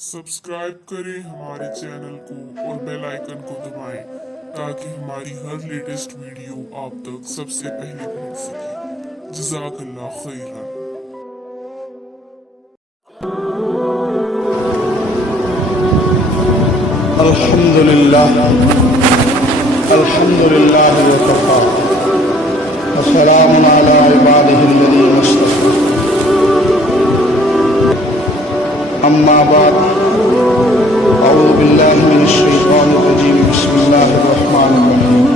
Subscribe करें हमारे channel को और बेल आइकन को दबाएं ताकि हमारी हर लेटेस्ट वीडियो आप तक सबसे पहले पहुंच सके। जज़ाकल्लाह खैरन। अल्हम्दुलिल्लाह वकफ़ा वस्सलामुन अला इबादिहिल्लज़ीना इस्तफ़ा अम्मा बाद अऊज़ु बिल्लाहि मिनश शैतानिर रजीम बिस्मिल्लाहिर रहमानिर रहीम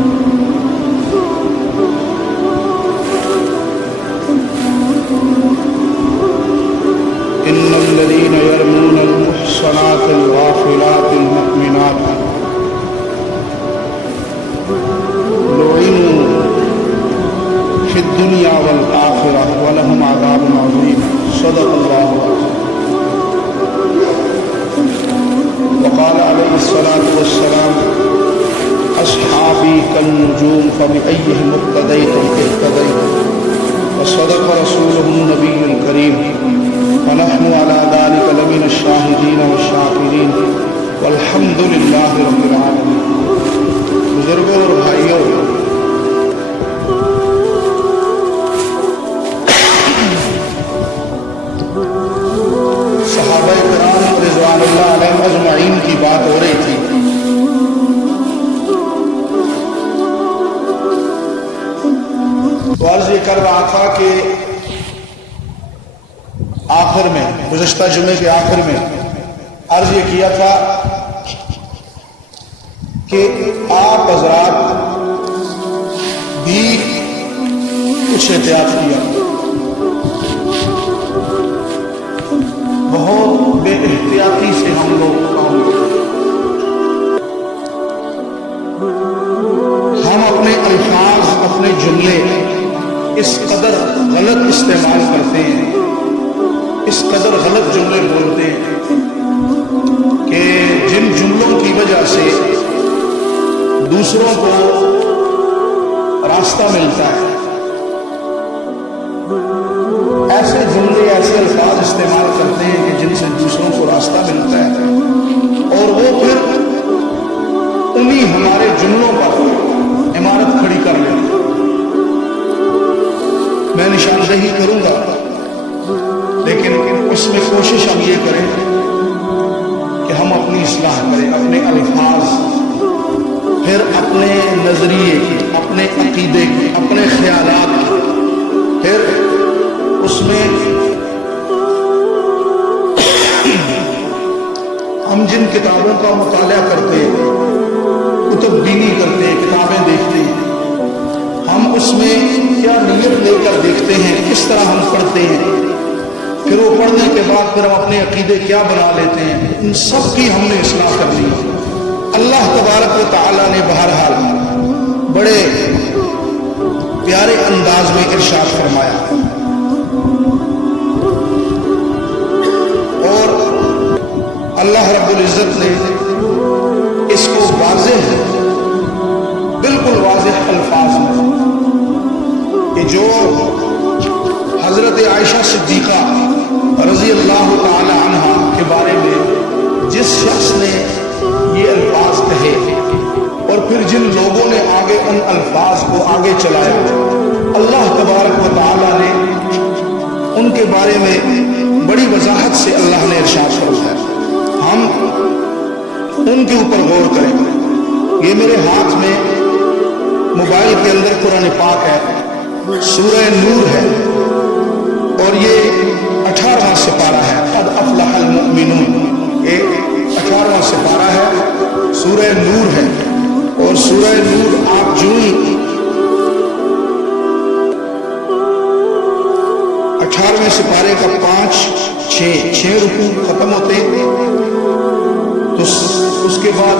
इन्नल्लज़ीना यरमूनल मुहसनातिल गाफ़िलातिल मुमिनात लुइनु फिद दुनिया वल आखिरह व लहुम अज़ाबुन अज़ीम। सदक़ल्लाहु वक़ाल अलैहिस्सलातु वस्सलाम अस्हाबी कन्नुजूम फबिअय्यिहिम इक़्तदैतुम इह्तदैतुम व सदक़ रसूलुहुन नबियुल करीम व नहनु अला ज़ालिका लमिन शाहिदीन व शाकिरीन वल्हम्दुलिल्लाहि रब्बिल आलमीन। बुजुर्गों और भाइयों, सहाबाए किराम रिज़वानुल्लाह अलैहिम अजमईन की बात हो रही थी। तो अर्ज ये कर रहा था कि आखिर में, गुज़श्ता जुमे के आखिर में अर्ज ये किया था कि आप हजरात भी कुछ एहतियात किया। बहुत बेएहतियाती से हम लोग हम अपने अल्फाज, अपने जुमले इस कदर गलत इस्तेमाल करते हैं, इस कदर गलत जुमले बोलते हैं कि जिन जुमलों की वजह से दूसरों को रास्ता मिलता है, ऐसे जुमले, ऐसे अल्फाज इस्तेमाल करते हैं कि जिनसे दूसरों को रास्ता मिलता है और वो फिर उन्हीं हमारे जुमलों पर इमारत खड़ी कर लेते हैं। मैं निशानदेही करूंगा, लेकिन इसमें कोशिश हम ये करें कि हम अपनी इस्लाह करें, अपने अल्फाज, फिर अपने नजरिए की, अपने अकीदे की, अपने ख्यालात की, फिर उसमें हम जिन किताबों का मुताला करते हैं, कुतुब बीनी करते हैं, किताबें देखते हैं, हम उसमें क्या नीयत लेकर देखते हैं, किस तरह हम पढ़ते हैं, फिर वो पढ़ने के बाद फिर हम अपने अकीदे क्या बना लेते हैं, इन सब की हमने इस्लाह करनी है। अल्लाह तबारक व तआला ने बहरहाल बड़े प्यारे अंदाज में इरशाद फरमाया और अल्लाह रब्बुल इज़्ज़त ने इसको वाज़ेह, बिल्कुल वाज़ेह अल्फाज में कि जो हज़रत आयशा सिद्दीक़ा रज़ी अल्लाह तआला अन्हा के बारे में जिस शख्स ने ये अल्फाज कहे और फिर जिन लोगों ने आगे उन अल्फाज को आगे चलाया, अल्लाह तबारक व तआला ने उनके बारे में बड़ी वजाहत से अल्लाह ने इरशाद फरमाया। हम उनके ऊपर गौर करें। ये मेरे हाथ में मोबाइल के अंदर कुरान पाक है, सूरह नूर है और ये 18वां सिपारा है। क़द अफ़लहल मुमिनून, ये 18वां सिपारा है, सूरह नूर है। और सूरह नूर आप जो ही 18वें सिपारे का 5-6 रुकू खत्म होते तो उसके बाद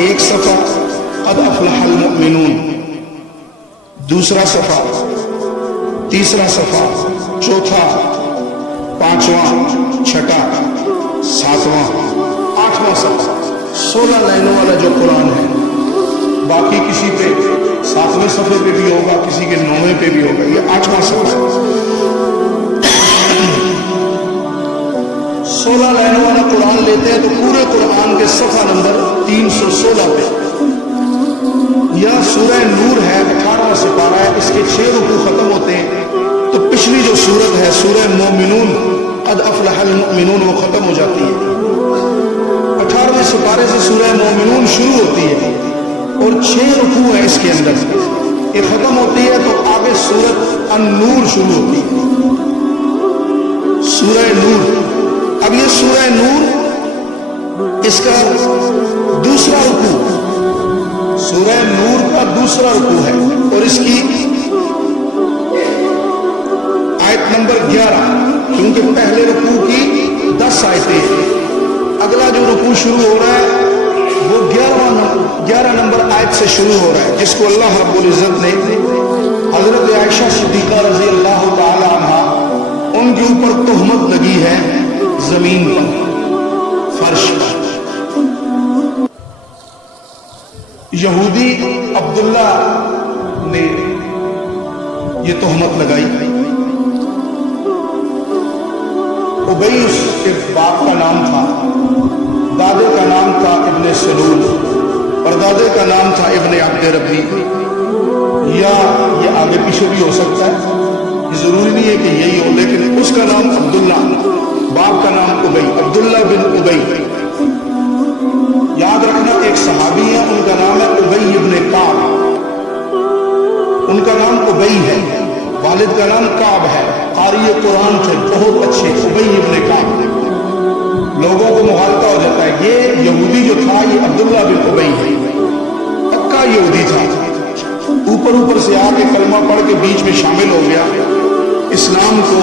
एक सफा क़द अफ़लहल मुमिनून, दूसरा सफा, तीसरा सफा, चौथा, पांचवा, छठा, सातवां, आठवां सफा, 16 लाइनों वाला जो कुरान है। बाकी किसी पे 7वें सफ़े पे भी होगा, किसी के 9वें पे भी होगा, ये 8वां सफ़ा। 16 लाइनों वाला कुरान लेते हैं तो पूरे कुरान के सफ़ा नंबर 316 पे, या सूरह नूर है 18वां सिपारा है, इसके 6 रुकू खत्म होते हैं। तो पिछली जो सूरत है सूरह मोमिनून क़द अफ़लहल मुमिनून वो खत्म हो जाती है। 18वें सिपारे से सूरह मोमिनून शुरू होती है और 6 रुकू है इसके अंदर, ये खत्म होती है तो आगे सूरत अन-नूर शुरू होती है, सूरह नूर। अब ये सूरह नूर इसका दूसरा रुकू, सूरह नूर का दूसरा रुकू है और इसकी आयत नंबर 11, क्योंकि पहले रुकू की 10 आयतें हैं। अगला जो रुकू शुरू हो रहा है वो 11 नंबर आयत से शुरू हो रहा है, जिसको अल्लाह रब्बुल इज़्ज़त ने हज़रत आयशा सिद्दीक़ा रज़ी अल्लाह तआला अन्हा उनके ऊपर तोहमत लगी है जमीन पर, फर्श पर। यहूदी अब्दुल्ला ने ये तोहमत लगाई। उबई उसके बाप का नाम था, दादे का नाम था इब्ने सलूल और दादे का नाम था इब्ने अब्द रब्बी, या ये आगे पीछे भी हो सकता है, ये जरूरी नहीं है कि यही हो, लेकिन उसका नाम अब्दुल्ला, बाप का नाम उबई, अब्दुल्ला बिन उबई। याद रखना एक सहाबी है, उनका नाम है उबई इब्ने काब, उनका नाम उबई है, वालिद का नाम काब है, क़ारी कुरान थे बहुत अच्छे, उबई इब्ने काब। लोगों को मुखालता हो जाता है, ये यहूदी जो था ये अब्दुल्ला बिन उबई है, पक्का यहूदी था, ऊपर से आके कलमा पढ़ के बीच में शामिल हो गया इस्लाम को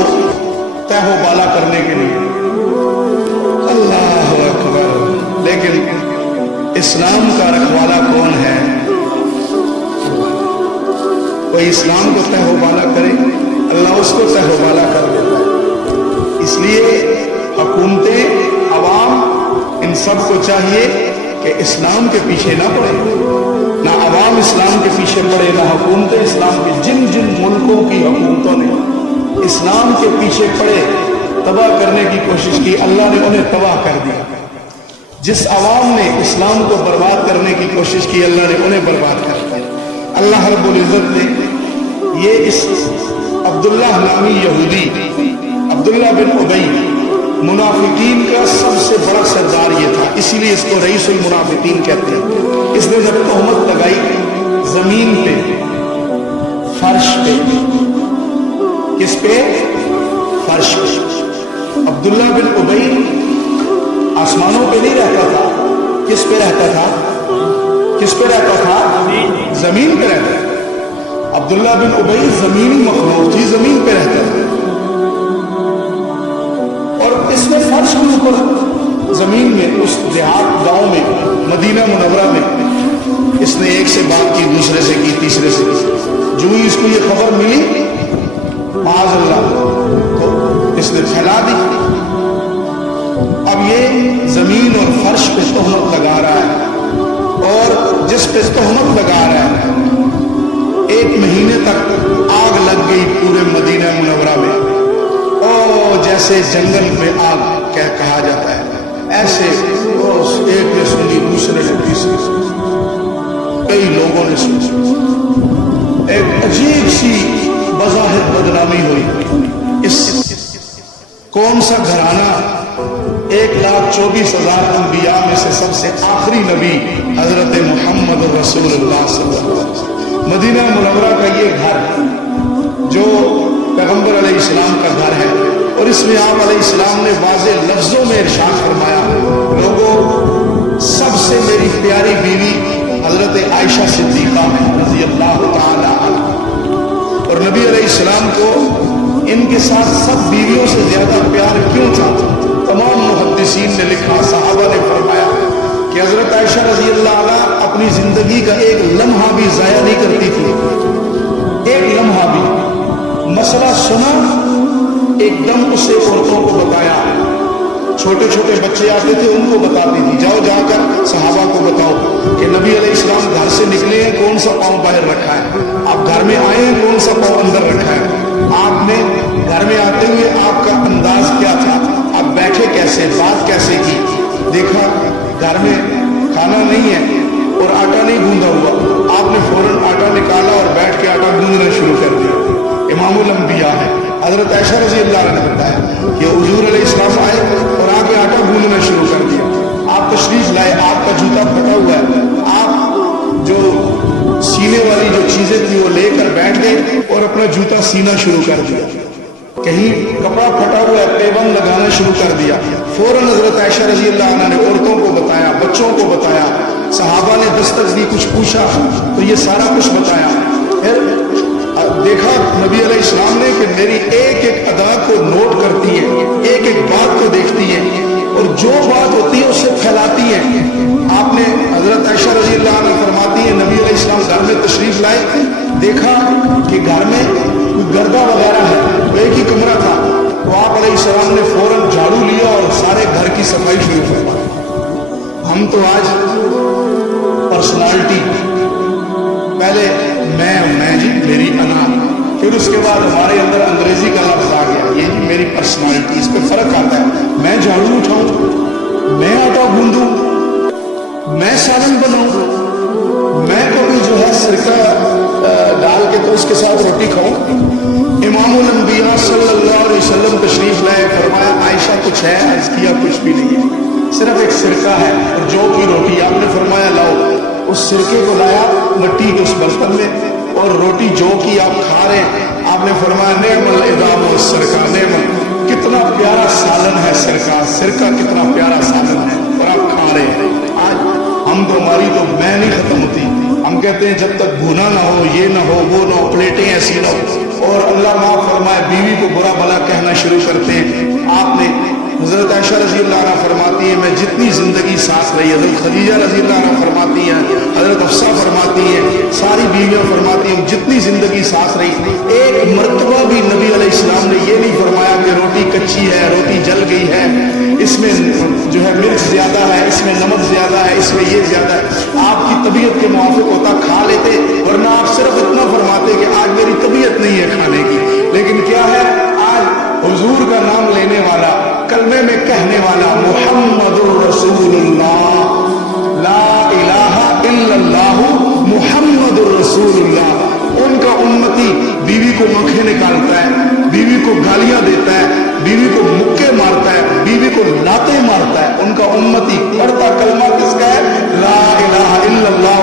तहो बाला करने के लिए। अल्लाह अकबर। लेकिन इस्लाम का रखवाला कौन है? कोई इस्लाम को तहवाला करे, अल्लाह उसको तहवाला कर देता है। इसलिए हुकूमतें, अवाम, इन सब को चाहिए कि इस्लाम के पीछे ना पड़े, ना अवाम इस्लाम के पीछे पड़े, ना हुकूमतें इस्लाम के। जिन जिन मुल्कों की हुकूमतों ने इस्लाम के पीछे पड़े, तबाह करने की कोशिश की, अल्लाह ने उन्हें तबाह कर दिया। जिस अवाम ने इस्लाम को बर्बाद करने की कोशिश की, अल्लाह ने उन्हें बर्बाद कर दिया। अल्लाह रब्बुल इज़्ज़त ने ये इस अब्दुल्ला नामी यहूदी, अब्दुल्ला बिन उबई, मुनाफिकीन का सबसे बड़ा सरदार ये था, इसीलिए इसको रईसुल मुनाफिकीन कहते हैं। इसने जब तोहमत लगाई जमीन पे, फर्श पे, किस पे? फर्श पे। अब्दुल्ला बिन उबई आसमानों पे नहीं रहता था, किस पे रहता था? किस पे रहता था? जमीन पे रहता था। अब्दुल्ला बिन उबई जमीनी मखलूक थी, जमीन पे रहता था। और इसने फर्श के ऊपर जमीन में, उस देहात गांव में, मदीना मुनव्वरा में, इसने एक से बात की, दूसरे से की, तीसरे से की। जो ही इसको ये खबर मिली माअज़ल्लाह, तो इसने फैला दी। अब ये जमीन और फर्श पे तोहमत लगा रहा है, और जिस पे तोहमत लगा रहा है, 1 महीने तक आग लग गई पूरे मदीना मुनव्वरा में। ओ जैसे जंगल में आग कहा जाता है, ऐसे एक ने सुनी, दूसरे ने, तीसरे, कई लोगों ने सुनी। एक अजीब सी बज़ाहिर बदनामी हुई। इस कौन सा घराना 1,24,000 अंबिया में से सबसे आखिरी नबी हजरत मोहम्मद रसूलुल्लाह सल्लल्लाहु अलैहि वसल्लम, मदीना मुनव्वरा का ये घर जो पैगंबर अलैहिस्सलाम का घर है, और इसमें आप अलैहिस्सलाम ने वाज़े लफ्जों में इरशाद फरमाया, लोगों सबसे मेरी प्यारी बीवी हजरत आयशा सिद्दीक़ा रज़ी अल्लाह तआला अन्हा। और नबी अलैहिस्सलाम को इनके साथ सब बीवियों से ज्यादा प्यार क्यों था? तमाम मुहद्दिसीन ने लिखा, सहाबा ने फरमाया कि हजरत आयशा रज़ी अल्लाह अन्हा अपनी जिंदगी का एक लम्हा भी ज़ाया नहीं करती थी, एक लम्हा भी। मसला सुना, एकदम उसे औरतों को बताया। छोटे छोटे बच्चे आते थे, उनको बताती थी, जाओ जाकर सहाबा को बताओ कि नबी अलैहिस्सलाम घर से निकले हैं, कौन सा पाँव बाहर रखा है, आप घर में आए हैं, कौन सा पाँव अंदर रखा है, आपने घर में आते हुए आपका अंदाज क्या था, आप बैठे कैसे कैसे, बात कैसे की। देखा घर में खाना नहीं है और आटा नहीं गूंदा हुआ, आपने फौरन आटा निकाला और बैठ के आटा गूंदना शुरू कर दिया। इमामुल अंबिया है, हजरत आयशा रजी अल्लाह ने बताया कि हुजूर अलैहिस्सलाम आए और आके आटा गूंदना शुरू कर दिया। आप तशरीफ लाए, आपका जूता फटा हुआ है, आप जो सीने वाली जो चीजें थी वो लेकर बैठ गए और अपना जूता सीना शुरू कर दिया। कहीं कपड़ा फटा हुआ है, पैबंद लगाना शुरू कर दिया। फौरन हजरत आयशा रजी अल्लाह अन्हा ने औरतों को बताया, बच्चों को बताया, सहाबा ने दस्तक दी, कुछ पूछा तो ये सारा कुछ बताया। फिर देखा नबी अलैहिस्सलाम ने कि मेरी एक एक अदा को नोट करती है, एक एक बात को देखती है और जो बात होती है उसे फैलाती है। आपने हजरत आयशा रजी अल्लाह अन्हा फरमाती है नबी अलैहिस्सलाम घर में तशरीफ लाए, देखा कि घर में कोई गर्दा वगैरह है, वो एक ही कमरा था, तो आप अलैहिस्सलाम ने फौरन झाड़ू लिया और सारे घर की सफाई शुरू करवाई। हम तो आज पर्सनालिटी, पहले मैं जी मेरी अना, फिर उसके बाद हमारे अंदर अंग्रेजी का लफ्ज आ गया, ये जी मेरी पर्सनालिटी, इस पे फर्क आता है। मैं झाड़ू उठाऊं, मैं आटा गूंदूं, मैं सालन बनाऊं, मैं कभी जो है सिरका डाल के तो उसके साथ रोटी खाऊं। इमामुल अंबिया सल्लल्लाहु अलैहि वसल्लम तशरीफ लाए, फरमाया आयशा कुछ है, अर्ज किया कुछ भी नहीं है, सिर्फ एक सिरका है और जौ की रोटी। आपने फरमाया लाओ, उस सिरके को लाया मिट्टी के उस बर्तन में और रोटी जौ की आप खा रहे हैं। आपने फरमाया नेमल इदाम व सिरका, नेमल, कितना प्यारा सालन है सिरका, सिरका कितना प्यारा सालन है और आप खा रहे हैं। आज हम तो, हमारी तो मैं नहीं खत्म होती, हम कहते हैं जब तक भुना ना हो, ये ना हो, वो ना हो, प्लेटें ऐसी ना हो, और अल्लाह माफ फरमाए बीवी को बुरा भला कहना शुरू करते हैं। आपने हजरत आयशा रजी अल्लाह अन्हा फरमाती है मैं जितनी जिंदगी साथ रही, हजरत खदीजा रजी अल्लाह अन्हा फरमाती हैं, हजरत अफसा फरमाती हैं, सारी बीवियां फरमाती हैं जितनी जिंदगी साथ रही, एक मर्तबा भी नबी अलैहिस्सलाम ने ये नहीं फरमाया कि रोटी कच्ची है, रोटी जल गई है, इसमें जो है मिर्च ज्यादा है, इसमें नमक ज्यादा है, इसमें ये ज्यादा है। आपकी तबीयत के मुआफिक होता खा लेते, वरना आप सिर्फ इतना फरमाते कि आज मेरी तबीयत नहीं है खाने की। लेकिन क्या है, आज हुजूर का नाम लेने वाला, कलमे में कहने वाला मुहम्मदुर रसूलुल्लाह, ला इलाहा इल्लल्लाह मुहम्मदुर रसूलुल्लाह, उनका उम्मती बीवी को मखे निकालता है, बीवी को गालियां देता है, बीवी को मुक्के मारता है, बीवी को लाते मारता है, उनका उम्मती पढ़ता कलमा किसका है, ला इलाहा इल्लल्लाह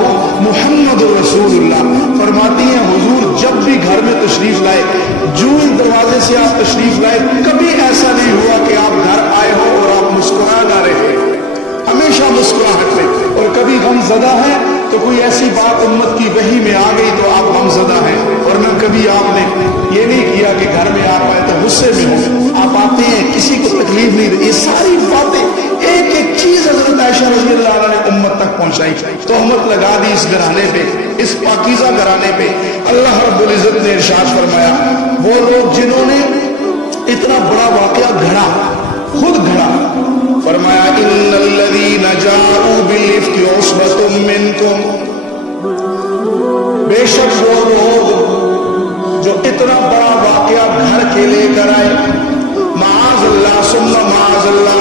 मुहम्मदुर रसूलुल्लाह। फरमाती हैं हुजूर जब भी घर में तशरीफ लाए, जो इस दरवाजे से आप तशरीफ लाए, कभी ऐसा नहीं हुआ कि आप घर आए हो और आप मुस्कुरा ना रहे, हमेशा मुस्कुराहट में। और कभी गमज़दा है तो कोई ऐसी बात उम्मत की वही में आ गई तो आप गमज़दा हैं, और न कभी आपने ये नहीं किया कि घर में आप आए तो गुस्से में हो। आप आते हैं, किसी को तकलीफ नहीं दी। ये सारी बातें, एक एक चीज हजरत आयशा रज़ी अल्लाह अन्हा ने उम्मत तक पहुंचाई, तोहमत लगा दी इस घराने पे, इस पाकीज़ा घराने पे। अल्लाह रब्बुल इज्जत ने इरशाद फरमाया, वो लोग जिन्होंने इतना बड़ा वाकया घड़ा, खुद घड़ा, फरमाया इन्नल्लज़ीना जाऊ बिल इफ्की उस्बतुम मिनकुम, बेशक वो लोग जो इतना बड़ा वाकया घर के लेकर आए, माअज़ल्लाह सुम्मा माअज़ल्लाह।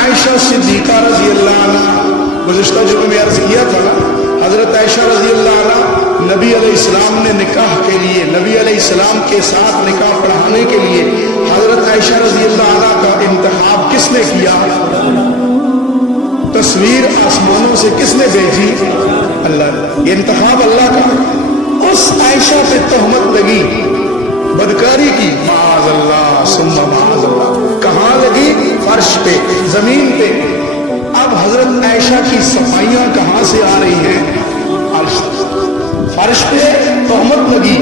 आयशा सिद्दीक़ा रज़ी अल्लाह अन्हा, गुज़िश्ता जुमे में अर्ज़ किया था ना, हज़रत आयशा रज़ी अल्लाह अन्हा नबी अलैहिस्सलाम ने निकाह के लिए, नबी अलैहिस्सलाम के साथ निकाह पढ़ाने के लिए हज़रत आयशा रज़ी अल्लाह अन्हा का इंतखाब किसने किया? तस्वीर आसमानों से किसने भेजी? अल्लाह। ये इंतखाब अल्लाह का। उस आयशा पे तहमत लगी बदकारी की, माअज़ल्लाह सुम्मा माअज़ल्लाह। कहाँ लगी? फर्श पे, जमीन पे। अब हजरत आयशा की सफाइयां कहां से आ रही हैं? फर्श पे तहमत लगी,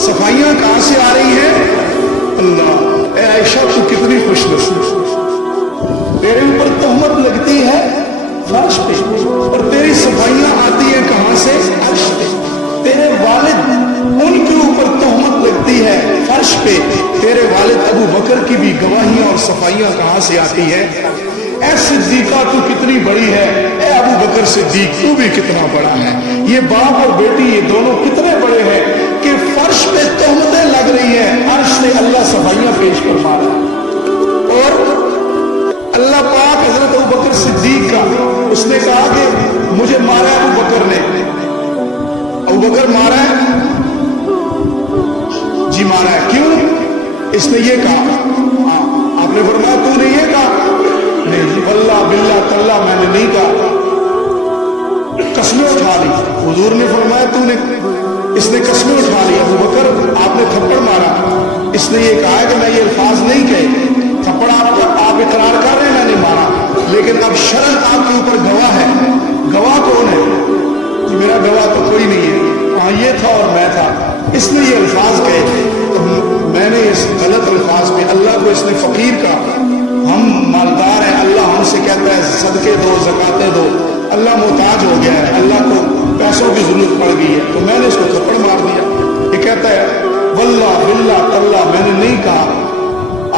सफाइयां कहां से आ रही हैं? अल्लाह। ए आयशा तू कितनी खुशनसीब, तेरे ऊपर तहमत लगती है फर्श पे और तेरी सफाइयां आती हैं कहां से? अर्श पे। तेरे वालिद, उनके ऊपर तहमत लगती है फर्श पे, तेरे वालिद अबू बकर की भी गवाहियां और सफाइयां कहां से आती है? ऐ सिद्दीका तू कितनी बड़ी है, ए अबू बकर सिद्दीक तू भी कितना बड़ा है। ये बाप और बेटी, ये दोनों कितने बड़े हैं कि फर्श पे तहमतें लग रही हैं, अर्श से अल्लाह सफाइयां पेश फरमा रहा है। और اللہ پاک حضرت ابو بکر صدیق کا، اس نے کہا کہ مجھے مارا ہے ابو بکر نے. ابو بکر مارا ہے؟ جی مارا ہے. کیوں؟ اس نے یہ کہا. ہاں آپ نے فرمایا تو نے یہ کہا؟ نہیں جی واللہ باللہ تاللہ میں نے نہیں کہا. قسمیں اٹھا لی. حضور نے فرمایا تو نے، اس نے قسمیں اٹھا لی. ابو بکر آپ نے تھپڑ مارا. اس نے یہ کہا کہ میں یہ الفاظ نہیں کہے. تھپڑ آپ اقرار کر رہے ہیں میں نے مارا، لیکن اب شرن آپ کے اوپر گواہ ہے. گواہ کون ہے؟ میرا گواہ تو کوئی نہیں ہے. ہاں یہ تھا اور میں تھا. اس نے یہ الفاظ کہے. میں نے اس غلط الفاظ میں اللہ کو اس نے فقیر کہا. ہم مالدار ہیں، اللہ ہم سے کہتا ہے صدقے دو زکاتیں دو. اللہ محتاج ہو گیا ہے، اللہ کو پیسوں کی ضرورت پڑ گئی ہے، تو میں نے اس کو تھپڑ مار دیا. یہ کہتا ہے واللہ باللہ تاللہ میں نے نہیں کہا.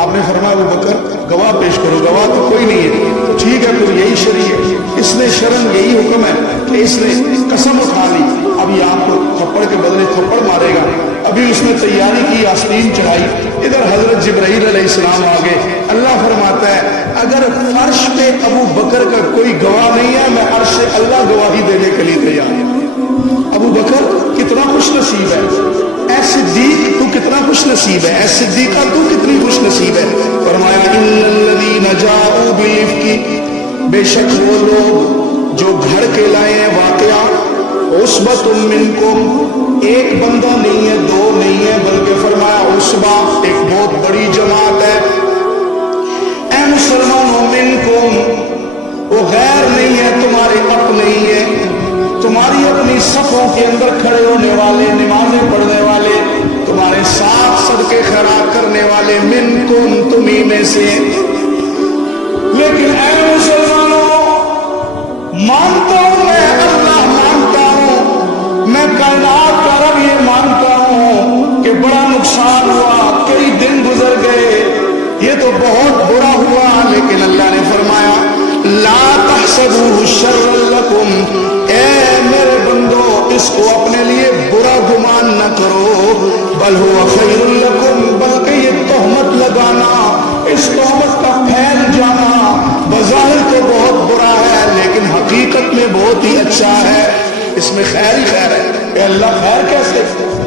آپ نے فرمایا ابو بکر گواہ پیش کرو. گواہ تو کوئی نہیں ہے. تو ٹھیک ہے پھر یہی شریع ہے. اس نے شرن یہی حکم ہے کہ اس نے قسم اٹھا لی. اب یہ آپ کو تھپڑ کے بدلے تھپڑ مارے گا. ابھی اس نے تیاری کی، آستین چڑھائی. ادھر حضرت جبرائیل علیہ السلام آگے. اللہ فرماتا ہے اگر فرش پہ ابو بکر کا کوئی گواہ نہیں ہے، میں عرش سے اللہ گواہی دینے کے لیے تیار ہوں. ابو بکر کتنا خوش نصیب ہے. اے صدیق تو کتنا خوش نصیب ہے. اے صدیقہ تو کتنی خوش نصیب ہے. فرمایا ان الذین جاءوا بالافک، بے شک وہ لوگ جو گھڑ کے لائے ہیں واقعہ، عصبۃ منکم، ایک بندہ نہیں ہے، دو نہیں ہے، بلکہ فرمایا عصبہ، ایک بہت بڑی جماعت ہے. اے مسلمانوں منکم، وہ غیر نہیں ہے، تمہارے اپنے ہی ہے، تمہاری اپنی صفوں کے اندر کھڑے ہونے والے، نمازیں پڑھنے والے، تمہارے ساتھ صدقے خیرات کرنے والے، منکم تمہیں میں سے. لیکن اے مسلمانوں، مانتا ہوں میں اللہ مانتا ہوں، میں کائنات کا رب یہ مانتا ہوں کہ بڑا نقصان ہوا، کئی دن گزر گئے، یہ تو بہت برا ہوا. لیکن اللہ نے فرمایا لا تحسبوه شرا لكم، اے میرے بندو اس کو اپنے لیے برا گمان نہ کرو، بل هو خیر لكم، بلکہ یہ تہمت لگانا، اس تہمت کا پھیل جانا بظاہر تو بہت برا ہے لیکن حقیقت میں بہت ہی اچھا ہے. اس میں خیر ہی خیر ہے. اے اللہ خیر کیسے؟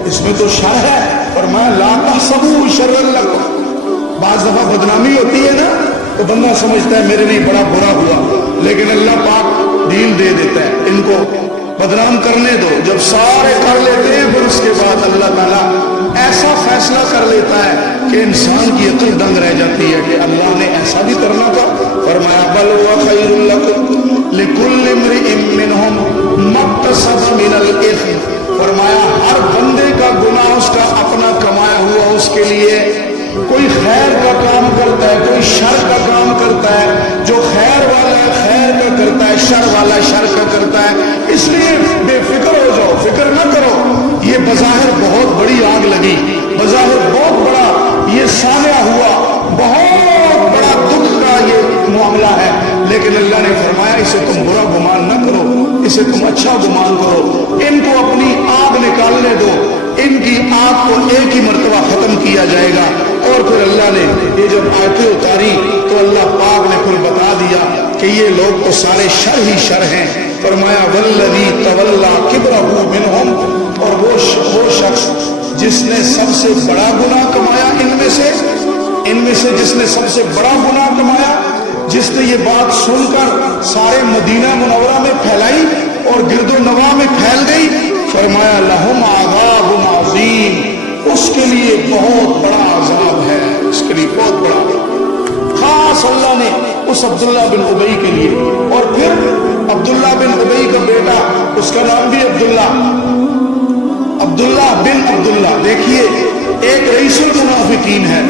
اس میں تو شر ہے. اور میں لا تحسبوه شرا لكم. بعض دفعہ بدنامی ہوتی ہے نا تو بندہ سمجھتا ہے میرے لیے بڑا برا ہوا، لیکن اللہ پاک ڈیل دے دیتا ہے ان کو بدنام کرنے دو. جب سارے کر لیتے ہیں پھر اس کے بعد اللہ تعالیٰ ایسا فیصلہ کر لیتا ہے کہ انسان کی عقل دنگ رہ جاتی ہے کہ اللہ نے ایسا بھی کرنا تھا. فرمایا بل هو خیر لكم لكل امرئ منهم ما اكتسب من الاثم. فرمایا ہر بندے کا گناہ اس کا اپنا کمایا ہوا اس کے لیے. کوئی خیر کا کام کرتا ہے، کوئی شر کا کام کرتا ہے. جو خیر والا خیر کا کرتا ہے، شر والا شر کا کرتا ہے. اس لیے بے فکر ہو جاؤ، فکر نہ کرو. یہ بظاہر بہت بڑی آگ لگی، بظاہر بہت بڑا یہ سانحہ ہوا، بہت بڑا دکھ کا یہ معاملہ ہے، لیکن اللہ نے فرمایا اسے تم برا گمان نہ کرو، اسے تم اچھا گمان کرو. ان کو اپنی آگ نکالنے دو، ان کی آگ کو ایک ہی مرتبہ ختم کیا جائے گا. اور پھر اللہ نے یہ جب آیتیں اتاری تو اللہ پاک نے پھر بتا دیا کہ یہ لوگ تو سارے شر ہی شر ہیں. فرمایا والذی تولی کبرہ منہم، اور وہ شخص جس نے سب سے بڑا گناہ کمایا ان میں سے جس نے سب سے بڑا گناہ کمایا، جس نے یہ بات سن کر سارے مدینہ منورہ میں پھیلائی اور گرد و نواح میں پھیل گئی. فرمایا لہم عذاب عظیم، اس کے لیے بہت بڑا عذاب ہے، اس کے لیے بہت بڑا. خاص اللہ نے اس عبداللہ بن ابی کے لیے. اور پھر عبداللہ بن ابی کا بیٹا، اس کا نام بھی عبداللہ بن عبداللہ. دیکھیے ایک رئیس المنافقین ہے،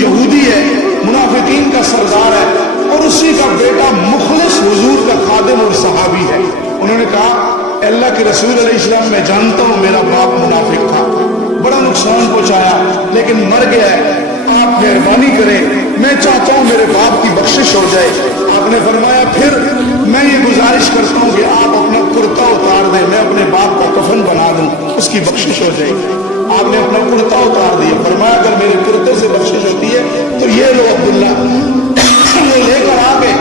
یہودی ہے، منافقین کا سردار ہے، اور اسی کا بیٹا مخلص حضور کا خادم اور صحابی ہے. انہوں نے کہا اے اللہ کے رسول علیہ السلام میں جانتا ہوں میرا باپ منافق تھا، بڑا نقصان پہنچایا، لیکن مر گیا ہے، آپ مہربانی کریں، میں چاہتا ہوں میرے باپ کی بخشش ہو جائے. آپ نے فرمایا پھر میں یہ گزارش کرتا ہوں کہ آپ اپنا کرتا اتار دیں، میں اپنے باپ کا کفن بنا دوں، اس کی بخشش ہو جائے. آپ نے اپنا کرتا اتار دیا. فرمایا اگر میرے کرتے سے بخشش ہوتی ہے تو یہ لو عبداللہ. وہ لے کر آ گئے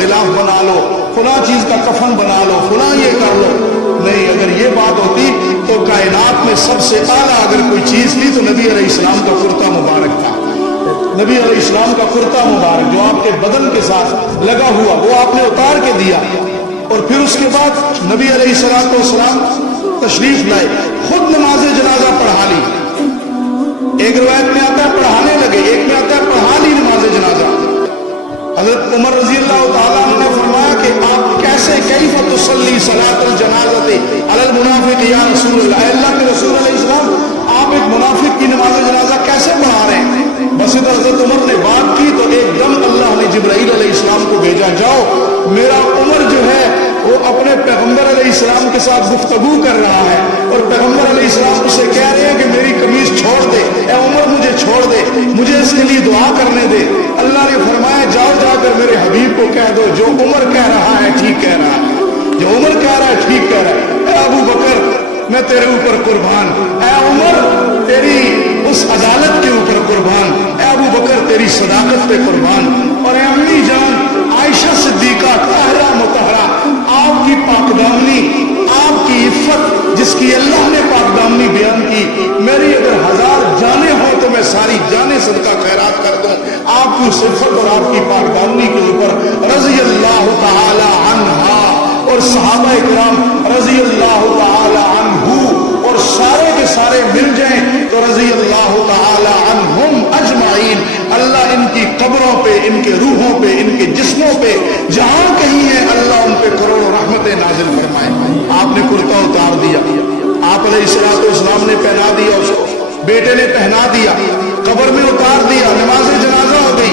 गिलाफ बना लो, फला चीज का कफन बना लो, फला ये कर लो। नहीं, अगर ये बात होती तो कायनात में सबसे आला अगर कोई चीज थी तो नबी अलैहिस्सलाम का कुर्ता मुबारक था। नबी अलैहिस्सलाम का कुर्ता मुबारक जो आपके बदन के साथ लगा हुआ, वो आपने उतार के दिया। और फिर उसके बाद नबी अलैहिस्सलाम तशरीफ लाए, खुद नमाज जनाजा पढ़ा ली। एक रिवायत में आता है पढ़ाने लगे, एक में आता है पढ़ा ली नमाज जनाजा। हजरत उमर रजी अल्लाह तआला अन्हु ने फरमाया कि आप कैसे कैफ तुसल्ली सलातुल जनाज़ती अलल मुनाफिक या रसूलल्लाह, अल्लाह के रसूल अलैहिस्सलाम आप एक मुनाफिक की नमाज जनाजा कैसे पढ़ा रहे हैं। बस इधर हजरत उमर ने बात की तो एकदम अल्लाह ने जिब्राइल अलैहिस्सलाम को भेजा, जाओ मेरा उमर जो है वो अपने पैगंबर अलैहिस्सलाम के साथ गुफ्तगू कर रहा है और पैगंबर अलैहिस्सलाम उसे कह रहे हैं कि मेरी कमीज छोड़ दे, ए उमर मुझे छोड़ दे, मुझे इसके लिए दुआ करने दे। अल्लाह ने फरमाया जाओ जाकर मेरे हबीब को कह दो जो उमर कह रहा है ठीक कह रहा है, जो उमर कह रहा है ठीक कह रहा है। ए अबू बकर मैं तेरे ऊपर कुर्बान, ए उमर तेरी उस अदालत के ऊपर कुर्बान, ए अबू बकर तेरी सदाकत पे कुर्बान। और ए अम्मी जान आयशा सिद्दीका ताहरा मुतहरा, आपकी पाकदामनी, आपकी इफ्फत जिसकी अल्लाह ने पाकदामनी बयान की, मेरी अगर 1000 जाने हो तो मैं सारी जाने सदका खैरात कर दूं आपकी उस इफ्फत और आपकी पाकदामनी के ऊपर। रज़ी अल्लाह तआला अन्हा और सहाबा इकराम रज़ी अल्लाह तआला अन्हु और सारे के सारे मिल जाएं तो रज़ी अल्लाह तआला अन्हुम अजमाइन। अल्लाह इनकी कब्रों पे, इनके रूहों पे, इनके जिस्मों पे जहां कहीं है अल्लाह उन पे करोड़ों रहमतें नाजिल फरमाए। आपने कुर्ता उतार दिया, आप अलैहिस्सलाम ने पहना दिया, उसको बेटे ने पहना दिया, कब्र में उतार दिया, नमाज जनाजा हो गई।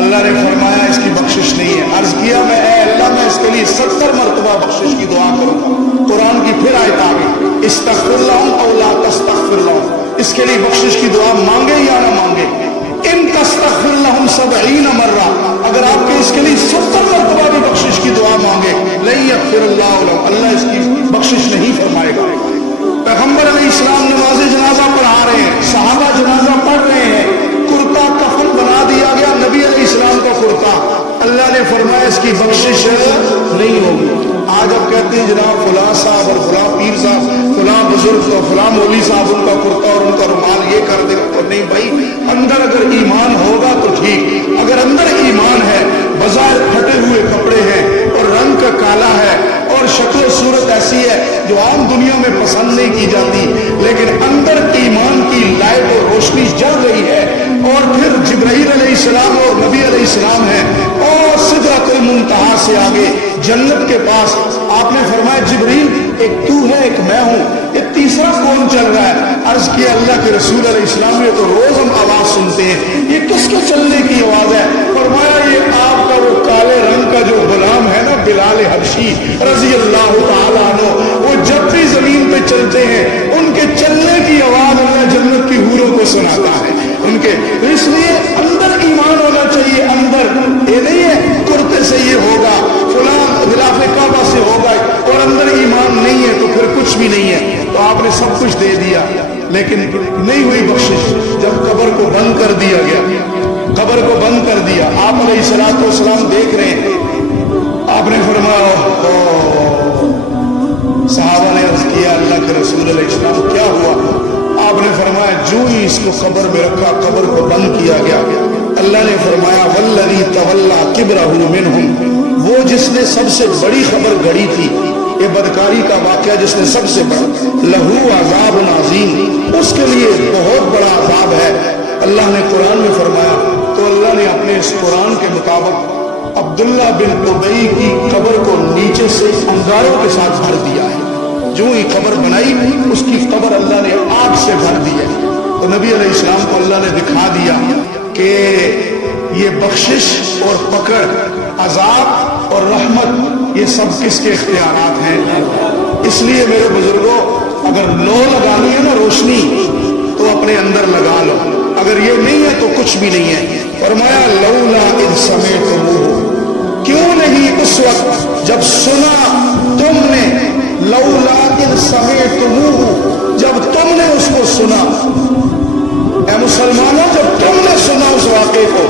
अल्लाह ने फरमाया इसकी बख्शिश नहीं है। अर्ज किया मैं ए अल्लाह मैं इसके लिए 70 मरतबा बख्शिश की दुआ करूंगा। कुरान की फिर आयत आ गई इस्तगफिर लहुम औ ला तस्तगफिर लहुम, इसके लिए बख्शिश की दुआ मांगे या ना मांगे। इन तस्तगफिर लहुम 70 मर्रा, अगर आपके इसके लिए 70 मरतबा भी बख्शिश की दुआ मांगे लन यगफिरुल्लाहु लहु, अल्लाह इसकी बख्शिश नहीं फरमाएगा। पैगंबर अलैहिस्सलाम नमाज जनाजा पढ़ा रहे हैं, सहाबा जनाजा पढ़ रहे हैं, कुर्ता कफन बना दिया गया नबी अलैहिस्सलाम का कुर्ता। अल्लाह ने फरमाया इसकी बख्शिश नहीं होगी। आज अब कहते हैं जनाब फला साहब और फला पीर साहब, फला बुजुर्ग और फला मौली साहब उनका कुर्ता और उनका रुमाल ये कर दे। और नहीं भाई, अंदर अगर ईमान होगा तो ठीक, अगर अंदर ईमान है, बाजार फटे हुए कपड़े हैं और रंग का काला है और शक्ल सूरत ऐसी है जो आम दुनिया में पसंद नहीं की जाती, लेकिन अंदर ईमान की लाइट और रोशनी जल रही है और फिर जिब्राइल अलैहिस्सलाम और नबी अलैहिस्सलाम है और सिदरतुल मुंतहा से आगे जन्नत के पास आपने फरमाया जिब्रील एक तू है एक मैं हूं, ये तीसरा कौन चल रहा है। अर्ज किया अल्लाह के रसूल अलैहिस्सलाम ने तो रोज हम आवाज सुनते हैं, ये किसके चलने की आवाज है। फरमाया ये आपका वो काले रंग का जो गुलाम है ना बिलाल हबशी रज़ी अल्लाह तआला अन्हु, वो जब भी जमीन पे चलते हैं उनके चलने की आवाज अल्लाह जन्नत की हूरों को सुनाता है उनके। इसलिए अंदर ईमान होना चाहिए, अंदर ये नहीं है कुर्ते से ये होगा, फलां गिलाफे काबा से होगा, और अंदर ईमान नहीं है तो फिर कुछ भी नहीं है। तो आपने सब कुछ दे दिया लेकिन नहीं हुई बख्शिश। जब कब्र को बंद कर दिया गया, कब्र को बंद कर दिया, आप अलैहिस्सलाम देख रहे हैं, आपने फरमाया सहाबा ने अर्ज किया अल्लाह के रसूल अलैहिस्सलाम क्या हुआ। आपने फरमाया जो ही इसको कब्र में रखा, कब्र को बंद किया गया, अल्लाह ने फरमाया वल्लज़ी तवल्ला किब्रहु मिनहुम, वो जिसने सबसे बड़ी खबर गढ़ी थी, ये बदकारी का वाकया जिसने सबसे बड़ा, लहू अज़ाब अज़ीम, उसके लिए बहुत बड़ा अज़ाब है। अल्लाह ने कुरान में फरमाया, तो अल्लाह ने अपने इस कुरान के मुताबिक अब्दुल्ला बिन उबई की कब्र को नीचे से अंगारों के साथ भर दिया है। जो ही कब्र बनाई उसकी कब्र अल्लाह ने आग से भर दी है। तो नबी अलैहिस्सलाम को अल्लाह ने दिखा दिया कि ये बख्शिश और पकड़, अजाब और रहमत ये सब किसके इख्तियारात हैं। इसलिए मेरे बुजुर्गों, अगर लो लगानी है ना रोशनी तो अपने अंदर लगा लो, अगर ये नहीं है तो कुछ भी नहीं है। फरमाया लौला इज़ समिअतमूहु, क्यों नहीं उस वक्त जब सुना तुमने, लौला इज़ समिअतमूहु, जब तुमने उसको सुना। ए मुसलमानों, जब तुमने सुना उस वाक़े को,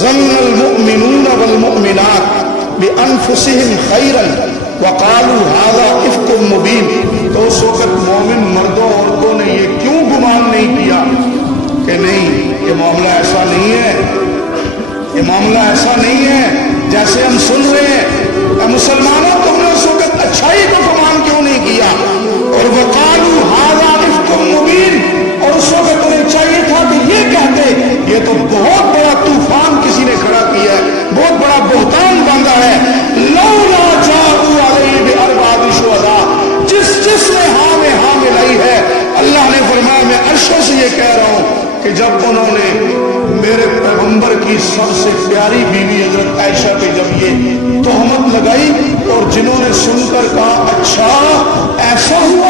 ظن المؤمنون والمؤمنات بانفسهم خیرا وقالوا هذا افک مبین. تو اس وقت مومن مردوں عورتوں نے یہ کیوں گمان نہیں کیا کہ نہیں یہ معاملہ ایسا نہیں ہے، یہ معاملہ ایسا نہیں ہے جیسے ہم سن رہے ہیں. اے مسلمانوں تم نے اس وقت اچھائی کو گمان کیوں نہیں کیا؟ اور وقالوا هذا افک مبین، اور اس وقت انہیں چاہیے تھا کہ یہ کہتے یہ تو بہت بڑا طوفان کسی نے کھڑا کیا ہے، بہت بڑا بہتان باندھا ہے. لولا جاءوا علیہ باربعۃ شہداء، جس نے ہاں میں ہاں ملائی ہے. اللہ نے فرمایا میں عرشوں سے یہ کہہ رہا ہوں کہ جب انہوں نے میرے پیغمبر کی سب سے پیاری بیوی حضرت عائشہ پہ جب یہ تہمت لگائی اور جنہوں نے سن کر کہا اچھا ایسا ہوا